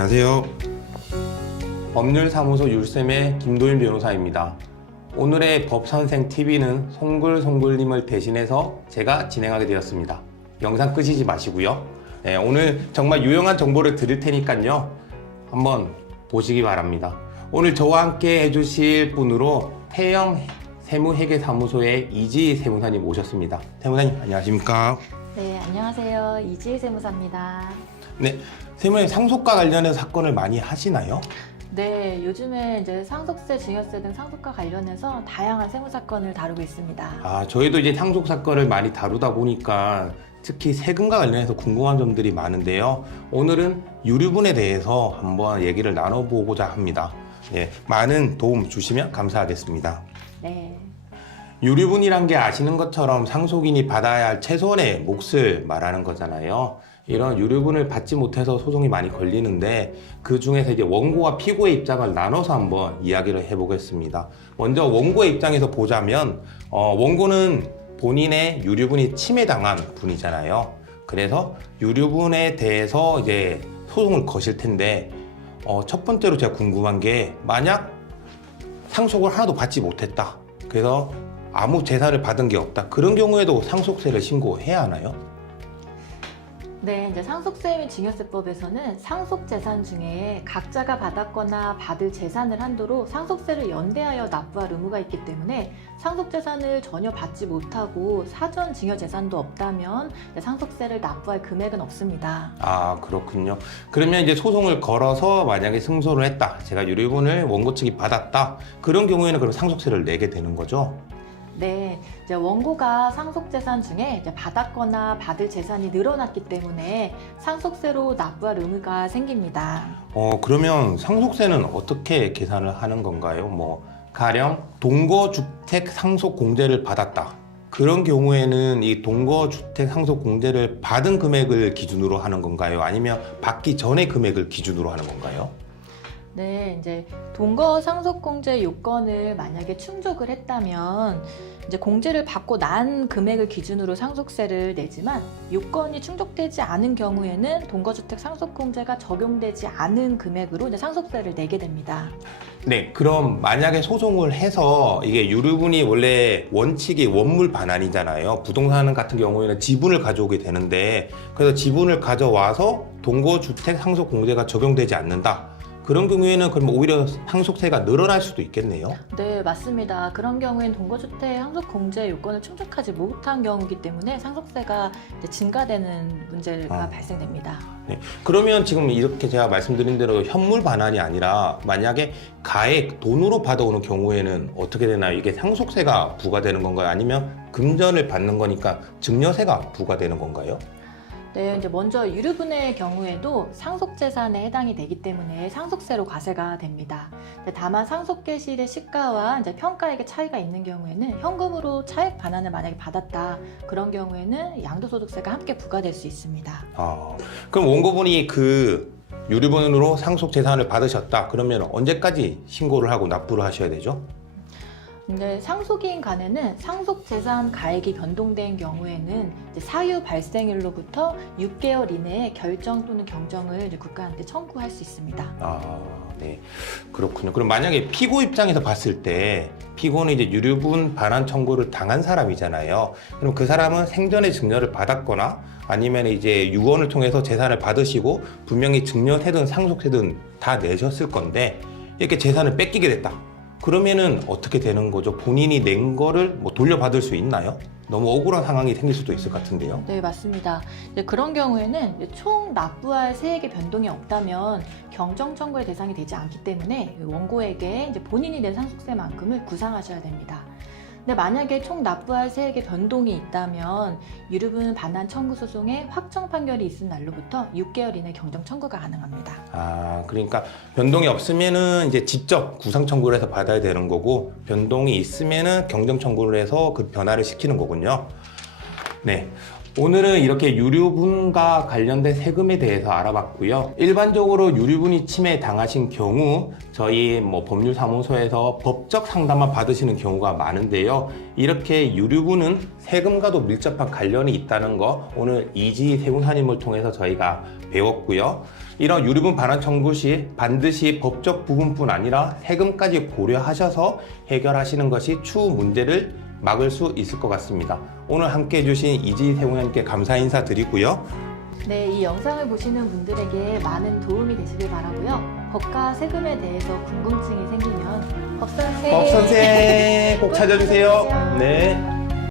안녕하세요. 법률사무소 율쌤의 김도윤 변호사입니다. 오늘의 법선생TV는 송글송글님을 대신해서 제가 진행하게 되었습니다. 영상 끄시지 마시고요. 네, 오늘 정말 유용한 정보를 드릴 테니까요. 한번 보시기 바랍니다. 오늘 저와 함께 해주실 분으로 태영 세무회계사무소의 이지희 세무사님 오셨습니다. 세무사님 안녕하십니까? 네, 안녕하세요. 이지희 세무사입니다. 네, 세무사님 상속과 관련해서 사건을 많이 하시나요? 네, 요즘에 이제 상속세, 증여세 등 상속과 관련해서 다양한 세무 사건을 다루고 있습니다. 저희도 이제 상속 사건을 많이 다루다 보니까 특히 세금과 관련해서 궁금한 점들이 많은데요. 오늘은 유류분에 대해서 한번 얘기를 나눠보고자 합니다. 예, 많은 도움 주시면 감사하겠습니다. 네. 유류분이란 게 아시는 것처럼 상속인이 받아야 할 최소한의 몫을 말하는 거잖아요. 이런 유류분을 받지 못해서 소송이 많이 걸리는데 그 중에서 이제 원고와 피고의 입장을 나눠서 한번 이야기를 해보겠습니다. 먼저 원고의 입장에서 보자면 원고는 본인의 유류분이 침해당한 분이잖아요. 그래서 유류분에 대해서 이제 소송을 거실 텐데 첫 번째로 제가 궁금한 게 만약 상속을 하나도 받지 못했다. 그래서 아무 재산을 받은 게 없다. 그런 경우에도 상속세를 신고해야 하나요? 네, 이제 상속세 및 증여세법에서는 상속재산 중에 각자가 받았거나 받을 재산을 한도로 상속세를 연대하여 납부할 의무가 있기 때문에 상속재산을 전혀 받지 못하고 사전 증여재산도 없다면 상속세를 납부할 금액은 없습니다. 그렇군요. 그러면 이제 소송을 걸어서 만약에 승소를 했다. 제가 유류분을 원고 측이 받았다. 그런 경우에는 그럼 상속세를 내게 되는 거죠? 네, 이제 원고가 상속재산 중에 이제 받았거나 받을 재산이 늘어났기 때문에 상속세로 납부할 의무가 생깁니다. 그러면 상속세는 어떻게 계산을 하는 건가요? 가령 동거주택 상속공제를 받았다. 그런 경우에는 이 동거주택 상속공제를 받은 금액을 기준으로 하는 건가요? 아니면 받기 전의 금액을 기준으로 하는 건가요? 네, 이제 동거 상속공제 요건을 만약에 충족을 했다면 이제 공제를 받고 난 금액을 기준으로 상속세를 내지만 요건이 충족되지 않은 경우에는 동거주택 상속공제가 적용되지 않은 금액으로 이제 상속세를 내게 됩니다. 네, 그럼 만약에 소송을 해서 이게 유류분이 원래 원칙이 원물 반환이잖아요. 부동산 같은 경우에는 지분을 가져오게 되는데 그래서 지분을 가져와서 동거주택 상속공제가 적용되지 않는다. 그런 경우에는 그럼 오히려 상속세가 늘어날 수도 있겠네요. 네, 맞습니다. 그런 경우에는 동거주택 상속공제 요건을 충족하지 못한 경우이기 때문에 상속세가 이제 증가되는 문제가 발생됩니다. 네, 그러면 지금 이렇게 제가 말씀드린 대로 현물 반환이 아니라 만약에 가액, 돈으로 받아오는 경우에는 어떻게 되나요? 이게 상속세가 부과되는 건가요? 아니면 금전을 받는 거니까 증여세가 부과되는 건가요? 네, 이제 먼저 유류분의 경우에도 상속재산에 해당이 되기 때문에 상속세로 과세가 됩니다. 다만 상속계실의 시가와 이제 평가액의 차이가 있는 경우에는 현금으로 차액 반환을 만약에 받았다. 그런 경우에는 양도소득세가 함께 부과될 수 있습니다. 그럼 원고분이 그 유류분으로 상속재산을 받으셨다. 그러면 언제까지 신고를 하고 납부를 하셔야 되죠? 근데 상속인 간에는 상속재산 가액이 변동된 경우에는 이제 사유 발생일로부터 6개월 이내에 결정 또는 경정을 이제 국가한테 청구할 수 있습니다. 네, 그렇군요. 그럼 만약에 피고 입장에서 봤을 때 피고는 이제 유류분 반환 청구를 당한 사람이잖아요. 그럼 그 사람은 생전에 증여를 받았거나 아니면 이제 유언을 통해서 재산을 받으시고 분명히 증여세든 상속세든 다 내셨을 건데 이렇게 재산을 뺏기게 됐다. 그러면은 어떻게 되는 거죠? 본인이 낸 거를 돌려받을 수 있나요? 너무 억울한 상황이 생길 수도 있을 것 같은데요. 네, 맞습니다. 그런 경우에는 총 납부할 세액의 변동이 없다면 경정 청구의 대상이 되지 않기 때문에 원고에게 이제 본인이 낸 상속세만큼을 구상하셔야 됩니다. 근데 만약에 총 납부할 세액의 변동이 있다면 유류분 반환 청구 소송의 확정 판결이 있은 날로부터 6개월 이내 경정 청구가 가능합니다. 그러니까 변동이 없으면은 이제 직접 구상 청구를 해서 받아야 되는 거고 변동이 있으면은 경정 청구를 해서 그 변화를 시키는 거군요. 네. 오늘은 이렇게 유류분과 관련된 세금에 대해서 알아봤고요. 일반적으로 유류분이 침해 당하신 경우 저희 법률사무소에서 법적 상담만 받으시는 경우가 많은데요. 이렇게 유류분은 세금과도 밀접한 관련이 있다는 거 오늘 이지희 세무사님을 통해서 저희가 배웠고요. 이런 유류분 반환 청구 시 반드시 법적 부분뿐 아니라 세금까지 고려하셔서 해결하시는 것이 추후 문제를 막을 수 있을 것 같습니다. 오늘 함께 해주신 이지희 세무사님께 감사 인사드리고요. 네, 이 영상을 보시는 분들에게 많은 도움이 되시길 바라고요. 법과 세금에 대해서 궁금증이 생기면 법선생 법선생 꼭 찾아주세요. 네.